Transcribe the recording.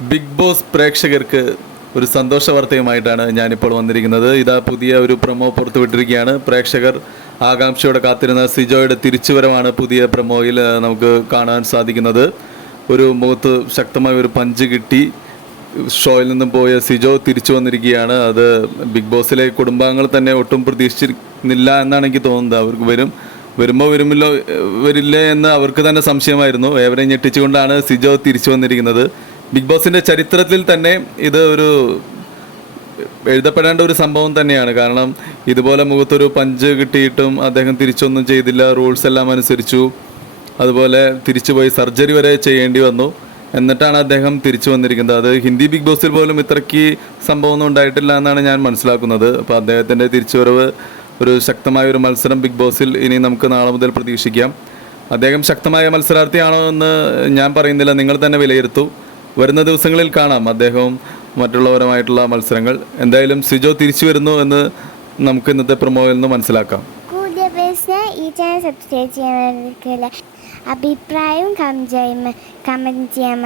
Big boss പ്രേക്ഷകർക്ക് ഒരു സന്തോഷ വാർത്തയുമായിട്ടാണ് ഞാനിപ്പോൾ വന്നിരിക്കുന്നത്. ഇതാ പുതിയ ഒരു പ്രൊമോ പുറത്തുവിട്ടിരിക്കുകയാണ്. പ്രേക്ഷകർ ആകാംക്ഷയോടെ കാത്തിരുന്ന സിജോയുടെ തിരിച്ചുവരവാണ് പുതിയ പ്രൊമോയിൽ നമുക്ക് കാണാൻ സാധിക്കുന്നത്. ഒരു മുഖത്ത് ശക്തമായ ഒരു പഞ്ച് കിട്ടി. ഷോയിൽ നിന്നും പോയ സിജോ തിരിച്ചു വന്നിരിക്കുകയാണ്. അത് ബിഗ് ബോസിലെ കുടുംബാംഗങ്ങൾ തന്നെ ഒട്ടും പ്രതീക്ഷിച്ചിരുന്നില്ല എന്നാണ് എനിക്ക് തോന്നുന്നത്. അവർക്ക് വരും വരുമ്പോൾ വരുമില്ലോ വരില്ലേ എന്ന് അവർക്ക് തന്നെ സംശയമായിരുന്നു. ഏവരെയും ഞെട്ടിച്ചുകൊണ്ടാണ് സിജോ തിരിച്ചു വന്നിരിക്കുന്നത്. ബിഗ് ബോസിന്റെ ചരിത്രത്തിൽ തന്നെ ഇത് ഒരു എഴുതപ്പെടേണ്ട ഒരു സംഭവം തന്നെയാണ്. കാരണം ഇതുപോലെ മുഖത്തൊരു പഞ്ച് കിട്ടിയിട്ടും അദ്ദേഹം തിരിച്ചൊന്നും ചെയ്തില്ല. റൂൾസ് എല്ലാം അനുസരിച്ചു. അതുപോലെ തിരിച്ചുപോയി സർജറി വരെ ചെയ്യേണ്ടി വന്നു. എന്നിട്ടാണ് അദ്ദേഹം തിരിച്ചു വന്നിരിക്കുന്നത്. അത് ഹിന്ദി ബിഗ് ബോസിൽ പോലും ഇത്രയ്ക്ക് സംഭവമൊന്നും ഉണ്ടായിട്ടില്ല എന്നാണ് ഞാൻ മനസ്സിലാക്കുന്നത്. അപ്പോൾ അദ്ദേഹത്തിന്റെ തിരിച്ചുവരവ് ഒരു ശക്തമായ ഒരു മത്സരം ബിഗ് ബോസിൽ ഇനി നമുക്ക് നാളെ മുതൽ പ്രതീക്ഷിക്കാം. അദ്ദേഹം ശക്തമായ മത്സരാർത്ഥിയാണോ എന്ന് ഞാൻ പറയുന്നില്ല. നിങ്ങൾ തന്നെ വിലയിരുത്തൂ. വരുന്ന ദിവസങ്ങളിൽ കാണാം. അദ്ദേഹവും മറ്റുള്ളവരുമായിട്ടുള്ള മത്സരങ്ങൾ എന്തായാലും സിജോ തിരിച്ചു വരുന്നു എന്ന് നമുക്ക് ഇന്നത്തെ പ്രൊമോയിൽ നിന്ന് മനസ്സിലാക്കാം. ഈ ചാനൽ സബ്സ്ക്രൈബ് ചെയ്യാൻ മറക്കില്ല അഭിപ്രായവും കമന്റ് ചെയ്യാൻ